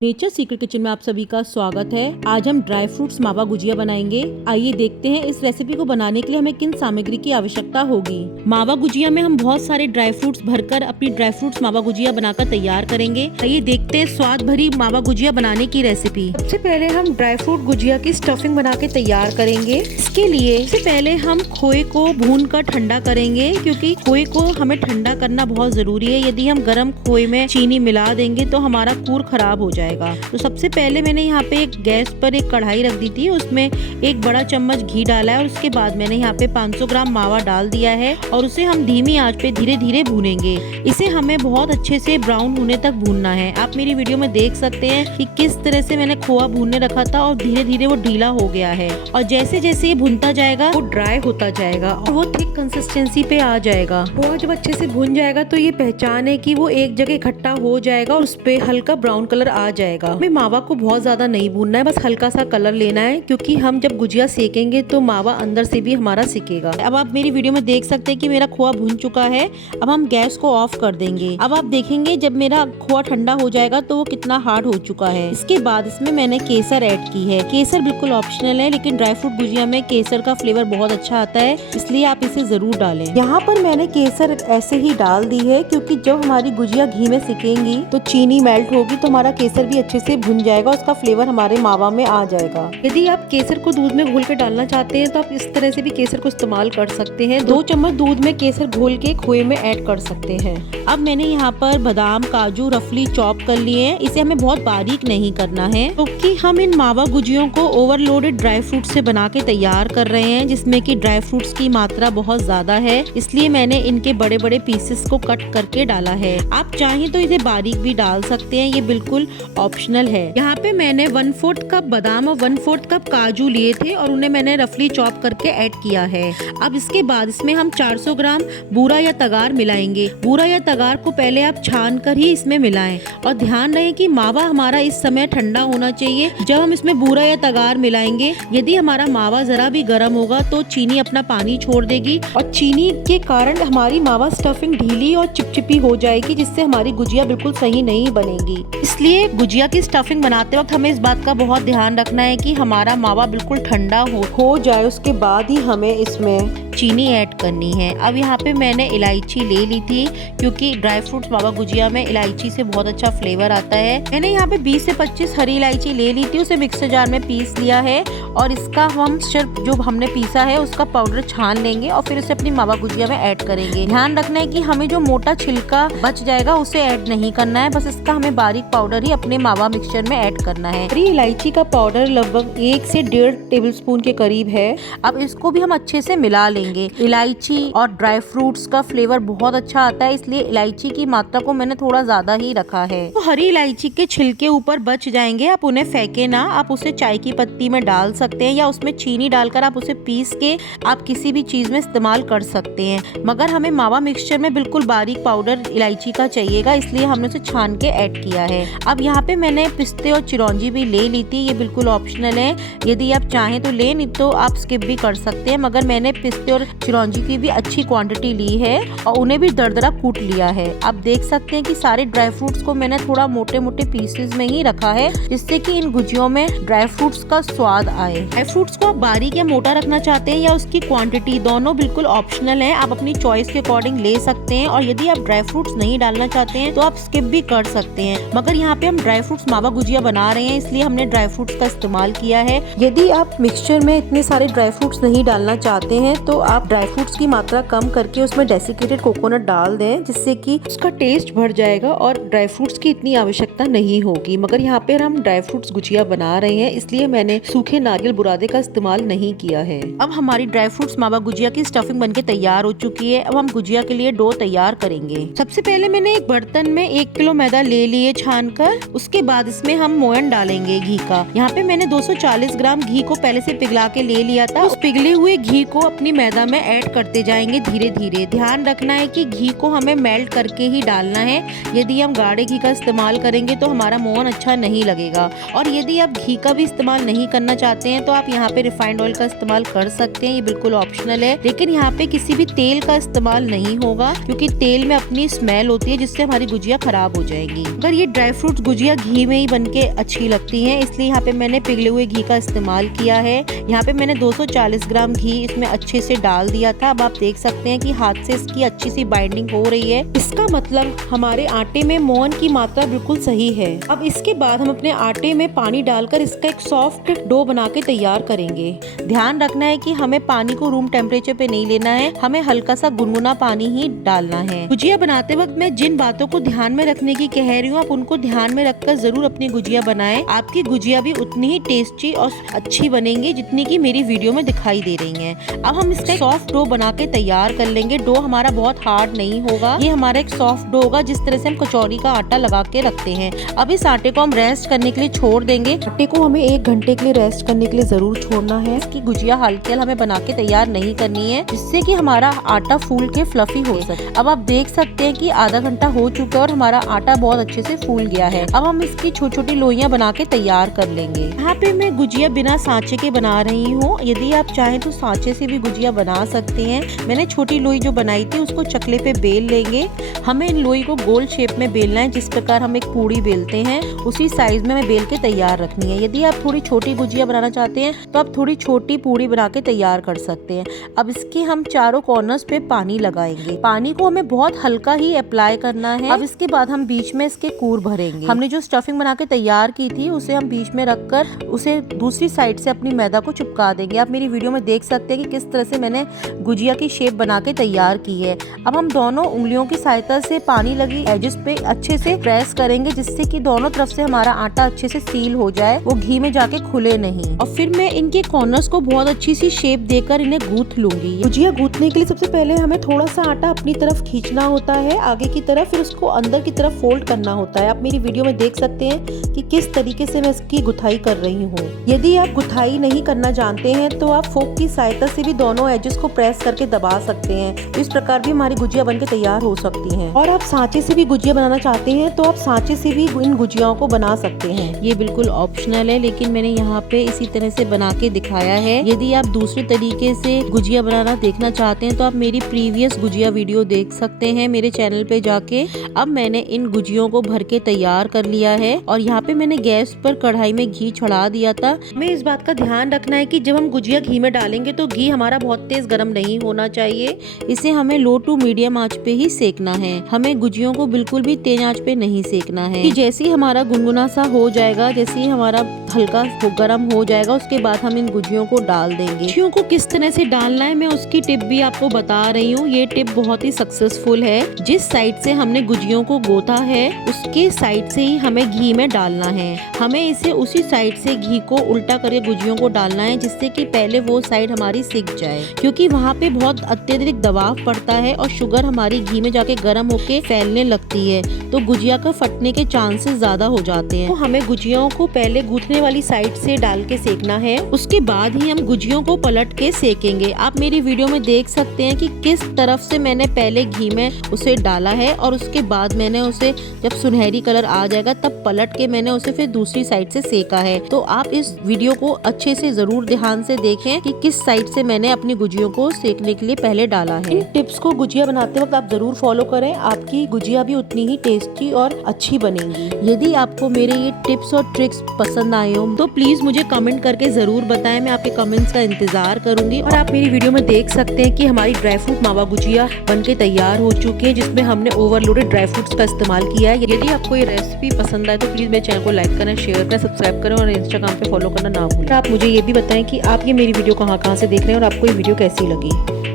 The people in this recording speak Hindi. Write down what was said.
नेचर सीक्रेट किचन में आप सभी का स्वागत है। आज हम ड्राई फ्रूट्स मावा गुजिया बनाएंगे। आइए देखते हैं इस रेसिपी को बनाने के लिए हमें किन सामग्री की आवश्यकता होगी। मावा गुजिया में हम बहुत सारे ड्राई फ्रूट्स भरकर अपनी ड्राई फ्रूट्स मावा गुजिया बनाकर तैयार करेंगे। आइए देखते हैं स्वाद भरी मावा गुजिया बनाने की रेसिपी। सबसे पहले हम ड्राई फ्रूट गुजिया की स्टफिंग बना के तैयार करेंगे। इसके लिए सबसे पहले हम खोए को भून कर ठंडा करेंगे, क्योंकि खोए को हमें ठंडा करना बहुत जरूरी है। यदि हम गर्म खोए में चीनी मिला देंगे तो हमारा पूर खराब हो जाएगा। तो सबसे पहले मैंने यहाँ पे एक गैस पर एक कढ़ाई रख दी थी, उसमें एक बड़ा चम्मच घी डाला है और उसके बाद मैंने यहाँ पे 500 ग्राम मावा डाल दिया है और उसे हम धीमी आंच पे धीरे धीरे भूनेंगे। इसे हमें बहुत अच्छे से ब्राउन होने तक भूनना है। आप मेरी वीडियो में देख सकते हैं कि किस तरह से मैंने खोआ भूनने रखा था और धीरे धीरे वो ढीला हो गया है और जैसे जैसे ये भुनता जाएगा वो ड्राई होता जाएगा और वो थिक कंसिस्टेंसी पे आ जाएगा। खोआ जब अच्छे से भुन जाएगा तो ये पहचान है कि वो एक जगह इकट्ठा हो जाएगा और उस पे हल्का ब्राउन कलर आ जाएगा। हमें मावा को बहुत ज्यादा नहीं भूनना है, बस हल्का सा कलर लेना है, क्योंकि हम जब गुजिया सेकेंगे तो मावा अंदर से भी हमारा सिकेगा। अब आप मेरी वीडियो में देख सकते हैं कि मेरा खोआ भून चुका है। अब हम गैस को ऑफ कर देंगे। अब आप देखेंगे जब मेरा खोआ ठंडा हो जाएगा तो वो कितना हार्ड हो चुका है। इसके बाद इसमें मैंने केसर ऐड की है। केसर बिल्कुल ऑप्शनल है, लेकिन ड्राई फ्रूट गुजिया में केसर का फ्लेवर बहुत अच्छा आता है, इसलिए आप इसे जरूर डालें। यहाँ पर मैंने केसर ऐसे ही डाल दी है, क्योंकि जब हमारी गुजिया घी में सिकेंगी तो चीनी मेल्ट होगी तो हमारा केसर भी अच्छे से भुन जाएगा, उसका फ्लेवर हमारे मावा में आ जाएगा। यदि आप केसर को दूध में घोल के डालना चाहते हैं तो आप इस तरह से भी केसर को इस्तेमाल कर सकते हैं। 2 चम्मच दूध में केसर घोल के खोए में ऐड कर सकते हैं। अब मैंने यहाँ पर बादाम काजू रफली चॉप कर लिए हैं। इसे हमें बहुत बारीक नहीं करना है, क्योंकि हम इन मावा गुजियों को ओवरलोडेड ड्राई फ्रूट से बना के तैयार कर रहे हैं, जिसमें कि ड्राई फ्रूट्स की मात्रा बहुत ज्यादा है, इसलिए मैंने इनके बड़े बड़े पीसेस को कट करके डाला है। आप चाहें तो इसे बारीक भी डाल सकते हैं, ये बिल्कुल ऑप्शनल है। यहाँ पे मैंने 1/4 कप बादाम और 1/4 कप काजू लिए थे और उन्हें मैंने रफली चॉप करके ऐड किया है। अब इसके बाद इसमें हम 400 ग्राम बूरा या तगार मिलाएंगे। बूरा या तगार को पहले आप छान कर ही इसमें मिलाएं और ध्यान रहे कि मावा हमारा इस समय ठंडा होना चाहिए जब हम इसमें बूरा या तगार मिलाएंगे। यदि हमारा मावा जरा भी गर्म होगा तो चीनी अपना पानी छोड़ देगी और चीनी के कारण हमारी मावा स्टफिंग ढीली और चिपचिपी हो जाएगी, जिससे हमारी गुजिया बिल्कुल सही नहीं बनेगी। इसलिए गुजिया की स्टफिंग बनाते वक्त हमें इस बात का बहुत ध्यान रखना है कि हमारा मावा बिल्कुल ठंडा हो जाए, उसके बाद ही हमें इसमें चीनी ऐड करनी है। अब यहाँ पे मैंने इलायची ले ली थी, क्योंकि ड्राई फ्रूट्स मावा गुजिया में इलायची से बहुत अच्छा फ्लेवर आता है। मैंने यहाँ पे 20 से 25 हरी इलायची ले ली थी, उसे मिक्सर जार में पीस लिया है और इसका हम सिर्फ जो हमने पीसा है उसका पाउडर छान लेंगे और फिर उसे अपनी मावा गुजिया में ऐड करेंगे। ध्यान रखना है कि हमें जो मोटा छिलका बच जाएगा उसे ऐड नहीं करना है, बस इसका हमें बारीक पाउडर ही अपने मावा मिक्सचर में ऐड करना है। हरी इलायची का पाउडर लगभग 1 से 1.5 टेबलस्पून के करीब है। अब इसको भी हम अच्छे से मिला लेंगे। इलायची और ड्राई फ्रूट्स का फ्लेवर बहुत अच्छा आता है, इसलिए इलायची की मात्रा को मैंने थोड़ा ज्यादा ही रखा है। तो हरी इलायची के छिलके ऊपर बच जाएंगे, आप उन्हें फेंके ना, आप उसे चाय की पत्ती में डाल सकते हैं या उसमें चीनी डालकर आप उसे पीस के आप किसी भी चीज में इस्तेमाल कर सकते हैं। मगर हमें मावा मिक्सचर में बिल्कुल बारीक पाउडर इलायची का चाहिएगा, इसलिए हमने उसे छान के ऐड किया है। अब यहाँ पे मैंने पिस्ते और चिरौंजी भी ले ली थी, ये बिल्कुल ऑप्शनल है, यदि आप चाहें तो ले, नहीं तो आप स्किप भी कर सकते हैं। मगर मैंने पिस्ते और चिरौंजी की भी अच्छी क्वांटिटी ली है और उन्हें भी दरदरा कूट लिया है। आप देख सकते हैं कि सारे ड्राई फ्रूट्स को मैंने थोड़ा मोटे मोटे पीसेस में ही रखा है, जिससे कि इन गुजियों में ड्राई फ्रूट्स का स्वाद आए। ड्राई फ्रूट्स को आप बारीक या मोटा रखना चाहते हैं या उसकी क्वांटिटी, दोनों बिल्कुल ऑप्शनल है, आप अपनी चॉइस के अकॉर्डिंग ले सकते हैं। और यदि आप ड्राई फ्रूट्स नहीं डालना चाहते हैं तो आप स्किप भी कर सकते हैं। मगर यहाँ पे हम ड्राई फ्रूट्स मावा गुजिया बना रहे हैं, इसलिए हमने ड्राई फ्रूट्स का इस्तेमाल किया है। यदि आप मिक्सचर में इतने सारे ड्राई फ्रूट्स नहीं डालना चाहते हैं तो आप ड्राई फ्रूट्स की मात्रा कम करके उसमें डेसिकेटेड कोकोनट डाल दें, जिससे कि उसका टेस्ट बढ़ जाएगा और ड्राई फ्रूट्स की इतनी आवश्यकता नहीं होगी। मगर यहाँ पे हम ड्राई फ्रूट्स गुजिया बना रहे हैं, इसलिए मैंने सूखे नारियल बुरादे का इस्तेमाल नहीं किया है। अब हमारी ड्राई फ्रूट्स मावा गुजिया की स्टफिंग बनके तैयार हो चुकी है। अब हम गुजिया के लिए डो तैयार करेंगे। सबसे पहले मैंने एक बर्तन में 1 किलो मैदा ले लिए छान कर, उसके बाद इसमें हम मोयन डालेंगे घी का। यहाँ पे मैंने 240 ग्राम घी को पहले से पिघला के ले लिया था। उस पिघले हुए घी को अपनी मैदा मैदा में ऐड करते जाएंगे धीरे धीरे। ध्यान रखना है कि घी को हमें मेल्ट करके ही डालना है। यदि हम गाढ़े घी का इस्तेमाल करेंगे तो हमारा मोहन अच्छा नहीं लगेगा। और यदि आप घी का भी इस्तेमाल नहीं करना चाहते हैं तो आप यहाँ पे रिफाइंड ऑयल का इस्तेमाल कर सकते हैं, ये बिल्कुल ऑप्शनल है। लेकिन यहाँ पे किसी भी तेल का इस्तेमाल नहीं होगा, क्योंकि तेल में अपनी स्मेल होती है जिससे हमारी गुजिया खराब हो जाएगी। अगर ये ड्राई फ्रूट्स गुजिया घी में ही बनके अच्छी लगती हैं, इसलिए यहाँ पे मैंने पिघले हुए घी का इस्तेमाल किया है। यहाँ पे मैंने 240 ग्राम घी इसमें अच्छे से डाल दिया था। अब आप देख सकते हैं कि हाथ से इसकी अच्छी सी बाइंडिंग हो रही है। इसका मतलब हमारे आटे में मोहन की मात्रा बिल्कुल सही है। अब इसके बाद हम अपने आटे में पानी डालकर इसका एक सॉफ्ट डो बना के तैयार करेंगे। ध्यान रखना है कि हमें पानी को रूम टेम्परेचर पे नहीं लेना है, हमें हल्का सा गुनगुना पानी ही डालना है। गुजिया बनाते वक्त मैं जिन बातों को ध्यान में रखने की कह रही हूँ, आप उनको ध्यान में रखकर जरूर अपनी गुजिया बनाएं। आपकी गुजिया भी उतनी ही टेस्टी और अच्छी बनेंगी जितनी की मेरी वीडियो में दिखाई दे रही है। अब हम इसका सॉफ्ट डो बना के तैयार कर लेंगे। डो हमारा बहुत हार्ड नहीं होगा, ये हमारा एक सॉफ्ट डो होगा जिस तरह से हम कचौरी का आटा लगा के रखते हैं। अब इस आटे को हम रेस्ट करने के लिए छोड़ देंगे। आटे को हमें 1 घंटे के लिए रेस्ट करने के लिए जरूर छोड़ना है। इसकी गुजिया हल्की हमें बना के तैयार नहीं करनी है, जिससे कि हमारा आटा फूल के फ्लफी हो सके। अब आप देख सकते हैं कि आधा घंटा हो चुका है और हमारा आटा बहुत अच्छे से फूल गया है। अब हम इसकी छोटी छोटी लोइयां बना के तैयार कर लेंगे। यहाँ पे मैं गुजिया बिना सांचे के बना रही हूँ। यदि आप चाहें तो सांचे से भी गुजिया बना सकते हैं। मैंने छोटी लोई जो बनाई थी उसको चकले पे बेल लेंगे। हमें इन लोई को गोल शेप में बेलना है, जिस प्रकार हम एक पूड़ी बेलते हैं उसी साइज में हमें बेल के तैयार रखनी है। यदि आप थोड़ी छोटी गुजिया बनाना चाहते हैं तो आप थोड़ी छोटी पूड़ी बना के तैयार कर सकते हैं। अब इसके हम चारों कॉर्नर्स पे पानी लगाएंगे। पानी को हमें बहुत हल्का ही अप्लाई करना है। अब इसके बाद हम बीच में इसके कूर भरेंगे। हमने जो स्टफिंग बना के तैयार की थी उसे हम बीच में रखकर उसे दूसरी साइड से अपनी मैदा को चिपका देंगे। आप मेरी वीडियो में देख सकते हैं कि किस तरह से मैंने गुजिया की शेप बना के तैयार की है। अब हम दोनों उंगलियों की सहायता से पानी लगी एजेस पे अच्छे से प्रेस करेंगे, जिससे कि दोनों तरफ से हमारा आटा अच्छे से सील हो जाए, वो घी में जाके खुले नहीं। और फिर मैं इनके कॉर्नर्स को बहुत अच्छी सी शेप देकर इन्हें गूंथ लूंगी। गुजिया गूंथने के लिए सबसे पहले हमें थोड़ा सा आटा अपनी तरफ खींचना होता है आगे की तरफ, फिर उसको अंदर की तरफ फोल्ड करना होता है। आप मेरी वीडियो में देख सकते हैं कि किस तरीके से मैं इसकी गुथाई कर रही हूँ। यदि आप गुथाई नहीं करना जानते हैं तो आप फोक की सहायता से भी दोनों एजेस को प्रेस करके दबा सकते हैं। इस प्रकार भी हमारी गुजिया बनके तैयार हो सकती हैं। और आप सांचे से भी गुजिया बनाना चाहते हैं तो आप सांचे से भी इन गुजियाओं को बना सकते हैं। ये बिल्कुल ऑप्शनल है, लेकिन मैंने यहाँ पे इसी तरह से बना के दिखाया है। यदि आप दूसरे तरीके से गुजिया बनाना देखना चाहते हैं तो आप मेरी प्रीवियस गुजिया वीडियो देख सकते हैं मेरे चैनल पे जाके। अब मैंने इन गुजियों को भर के तैयार कर लिया है और यहाँ पे मैंने गैस पर कढ़ाई में घी चढ़ा दिया था। हमें इस बात का ध्यान रखना है कि जब हम गुजिया घी में डालेंगे तो घी हमारा बहुत तेज गर्म नहीं होना चाहिए। इसे हमें लो टू मीडियम आंच पे ही सेकना है। हमें गुजियों को बिल्कुल भी तेज आंच पे नहीं सेकना है। कि जैसे ही हमारा गुनगुना सा हो जाएगा, जैसे ही हमारा हल्का गर्म हो जाएगा, उसके बाद हम इन गुजियों को डाल देंगे। गुजियों को किस तरह से डालना है मैं उसकी टिप भी आपको बता रही हूँ। ये टिप बहुत ही सक्सेसफुल है। जिस साइड से हमने गुजियों को गोथा है उसके साइड से ही हमें घी में डालना है। हमें इसे उसी साइड से घी को उल्टा करके गुजियों को डालना है, जिससे कि पहले वो साइड हमारी सिक जाए, क्योंकि वहाँ पे बहुत अत्यधिक दबाव पड़ता है और शुगर हमारी घी में जाके गर्म होके फैलने लगती है, तो गुजिया का फटने के चांसेस ज्यादा हो जाते हैं। तो हमें गुजियों को पहले गूंथने वाली साइड से डाल के सेकना है, उसके बाद ही हम गुजियों को पलट के सेकेंगे। आप मेरी वीडियो में देख सकते हैं कि किस तरफ से मैंने पहले घी में उसे डाला है और उसके बाद मैंने उसे जब सुनहरी कलर आ जाएगा तब पलट के मैंने उसे फिर दूसरी साइड से सेका है। तो आप इस वीडियो को अच्छे से जरूर ध्यान से देखें कि किस साइड से मैंने अपनी गुजियों को सेकने के लिए पहले डाला है। इन टिप्स को गुजिया बनाते वक्त आप जरूर फॉलो करें, आपकी गुजिया भी उतनी ही टेस्टी और अच्छी बनेंगी। यदि आपको मेरे ये टिप्स और ट्रिक्स पसंद आए हो तो प्लीज मुझे कमेंट करके जरूर बताएं। मैं आपके कमेंट्स का इंतजार करूंगी। और आप मेरी वीडियो में देख सकते हैं कि हमारी ड्राई फ्रूट मावा गुजिया बनके तैयार हो चुकी है, जिसमें हमने ओवरलोडेड ड्राई फ्रूट्स का इस्तेमाल किया है। यदि आपको ये रेसिपी पसंद आए तो प्लीज मेरे चैनल को लाइक करें, शेयर करें, सब्सक्राइब करें और इंस्टाग्राम पे फॉलो करना ना भूलें। आप मुझे ये भी बताएं कि आप ये मेरी वीडियो कहाँ से देख रहे हैं और आपको ये वीडियो कैसी लगी।